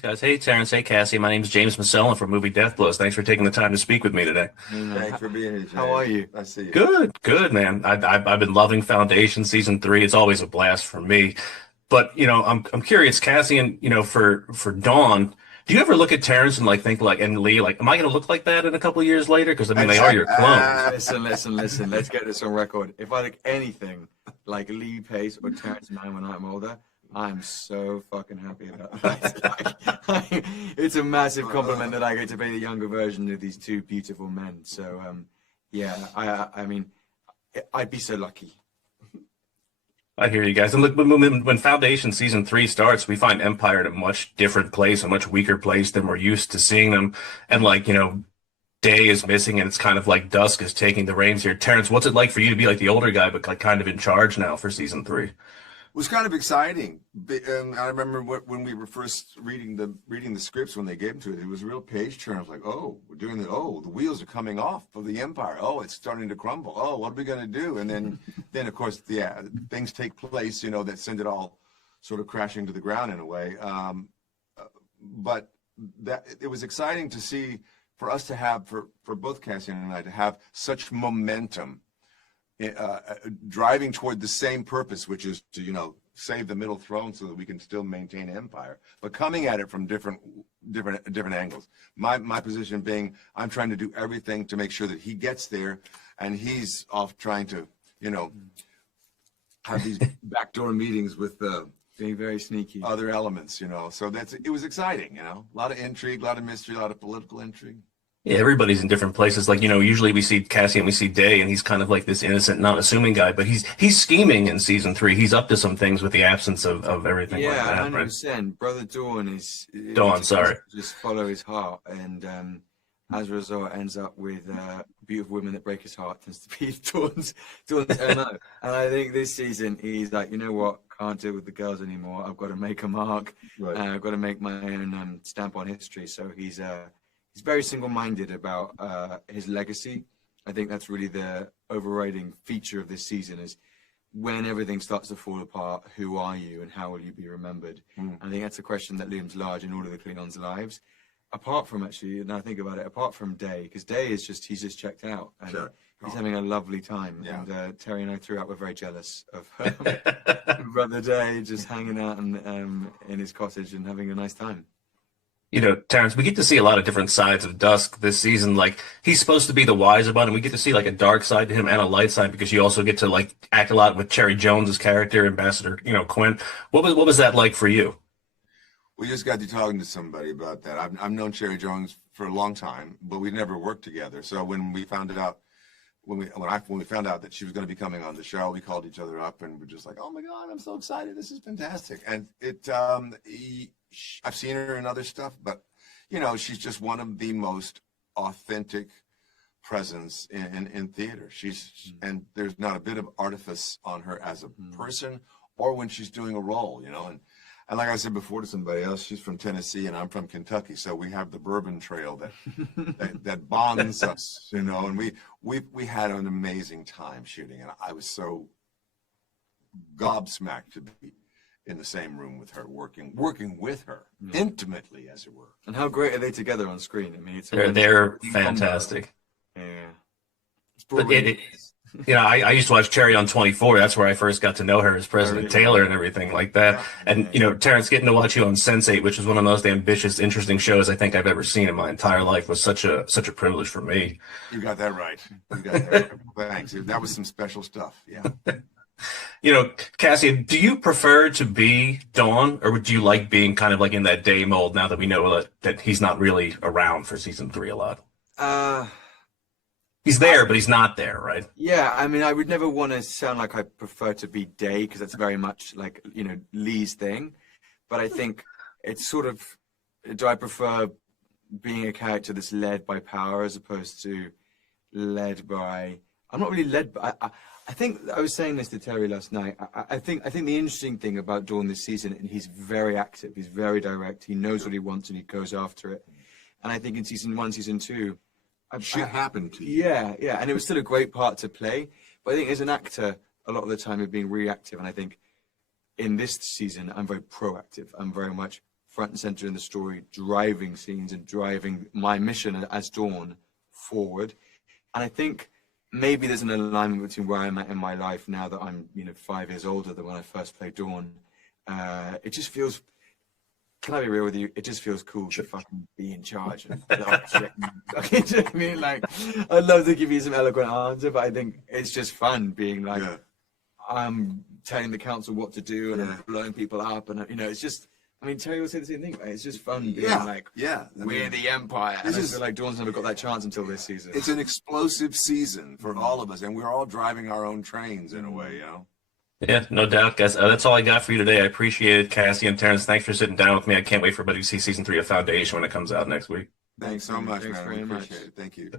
Guys, hey Terrence, hey Cassie. My name is James Massella from Movie Death Blows. Thanks for taking the time to speak with me today. Thanks for being here, James. How are you? I see you. Good, man. I've been loving Foundation season three. It's always a blast for me. But I'm curious, Cassian. For Dawn, do you ever look at Terrence and like think like and Lee like, am I going to look like that in a couple of years later? Because I mean, they are your clones. Listen. Let's get this on record. If I look anything like Lee Pace or Terrence Mann when I'm older, I'm so fucking happy about that. It's a massive compliment that I get to be the younger version of these two beautiful men. So, yeah, I mean, I'd be so lucky. I hear you guys. And look, when Foundation season three starts, we find Empire in a much different place, a much weaker place than we're used to seeing them. And Day is missing, and it's kind of like Dusk is taking the reins here. Terrence, what's it like for you to be like the older guy, but like kind of in charge now for season three? Was kind of exciting. I remember when we were first reading the scripts when they gave them to it. It was a real page turn. I was like, oh, we're doing the wheels are coming off of the Empire. Oh, it's starting to crumble. Oh, what are we going to do? And then of course, yeah, things take place, that send it all sort of crashing to the ground in a way. But that it was exciting to see for us to have for both Cassian and I to have such momentum. Driving toward the same purpose, which is to save the middle throne so that we can still maintain empire, but coming at it from different angles. My position being, I'm trying to do everything to make sure that he gets there, and he's off trying to have these backdoor meetings with Being very sneaky. other elements. So it was exciting. A lot of intrigue, a lot of mystery, a lot of political intrigue. Yeah, everybody's in different places. Like, usually we see Cassian, we see Day, and he's kind of like this innocent, not assuming guy, but he's scheming in season three. He's up to some things with the absence of everything like that, right? 100%. Brother Dawn is Sorry. just follow his heart, and as a result, ends up with beautiful women that break his heart. Tends to be Dawn's MO. And I think this season he's like, you know what? Can't deal with the girls anymore. I've got to make a mark. Right. I've got to make my own stamp on history. So he's very single-minded about his legacy. I think that's really the overriding feature of this season is when everything starts to fall apart, who are you and how will you be remembered? I think that's a question that looms large in all of the Klingons' lives. Apart from now I think about it, apart from Day, because Day is he's just checked out. And Sure. he's having a lovely time. Yeah. And Terry and I throughout were very jealous of Brother Day just hanging out in his cottage and having a nice time. Terrence, we get to see a lot of different sides of Dusk this season. Like, he's supposed to be the wiser one, and we get to see like a dark side to him and a light side because you also get to like act a lot with Cherry Jones's character, Ambassador, Quinn. What was that like for you? We just got to talking to somebody about that. I've known Cherry Jones for a long time, but we never worked together. So when we found out, when we found out that she was going to be coming on the show, we called each other up and we're just like, oh my God, I'm so excited! This is fantastic. And I've seen her in other stuff, but she's just one of the most authentic presence in theater. And there's not a bit of artifice on her as a person or when she's doing a role, and like I said before to somebody else, she's from Tennessee and I'm from Kentucky, so we have the Bourbon Trail that bonds us, and we had an amazing time shooting, and I was so gobsmacked to be in the same room with her, working with her intimately, as it were. And how great are they together on screen? I mean, They're fantastic. Yeah. But I used to watch Cherry on 24. That's where I first got to know her as President Taylor and everything like that. And, Terrence, getting to watch you on Sense8, which is one of the most ambitious, interesting shows I think I've ever seen in my entire life, was such a privilege for me. You got that right. Thanks. That was some special stuff. Yeah. Cassian, do you prefer to be Dawn, or would you like being kind of like in that Day mold now that we know that he's not really around for season three a lot? He's there, but he's not there, right? Yeah, I mean, I would never want to sound like I prefer to be Day, because that's very much like, Lee's thing. But I think it's sort of, do I prefer being a character that's led by power as opposed to led by, I'm not really led by, I think I was saying this to Terry last night. I think the interesting thing about Dawn this season, and he's very active, he's very direct, he knows what he wants and he goes after it. And I think in season one, season two, Shit happened to you. Yeah, and it was still a great part to play. But I think as an actor, a lot of the time you're being reactive, and I think in this season I'm very proactive. I'm very much front and center in the story, driving scenes and driving my mission as Dawn forward. And I think maybe there's an alignment between where I'm at in my life now that I'm, 5 years older than when I first played Dawn. It just feels, can I be real with you? It just feels cool to fucking be in charge. And do you know what I mean? Like, I'd love to give you some eloquent answer, but I think it's just fun being like, I'm telling the council what to do and I'm blowing people up. And, it's just, Terry will say the same thing, right? It's just fun being like, we're the Empire. And I feel like Dawn's never got that chance until this season. It's an explosive season for all of us, and we're all driving our own trains in a way, Yeah, no doubt, guys. That's all I got for you today. I appreciate it, Cassie and Terrence. Thanks for sitting down with me. I can't wait for everybody to see season 3 of Foundation when it comes out next week. Thanks so much, Thanks man. very We much. appreciate it. Thank you.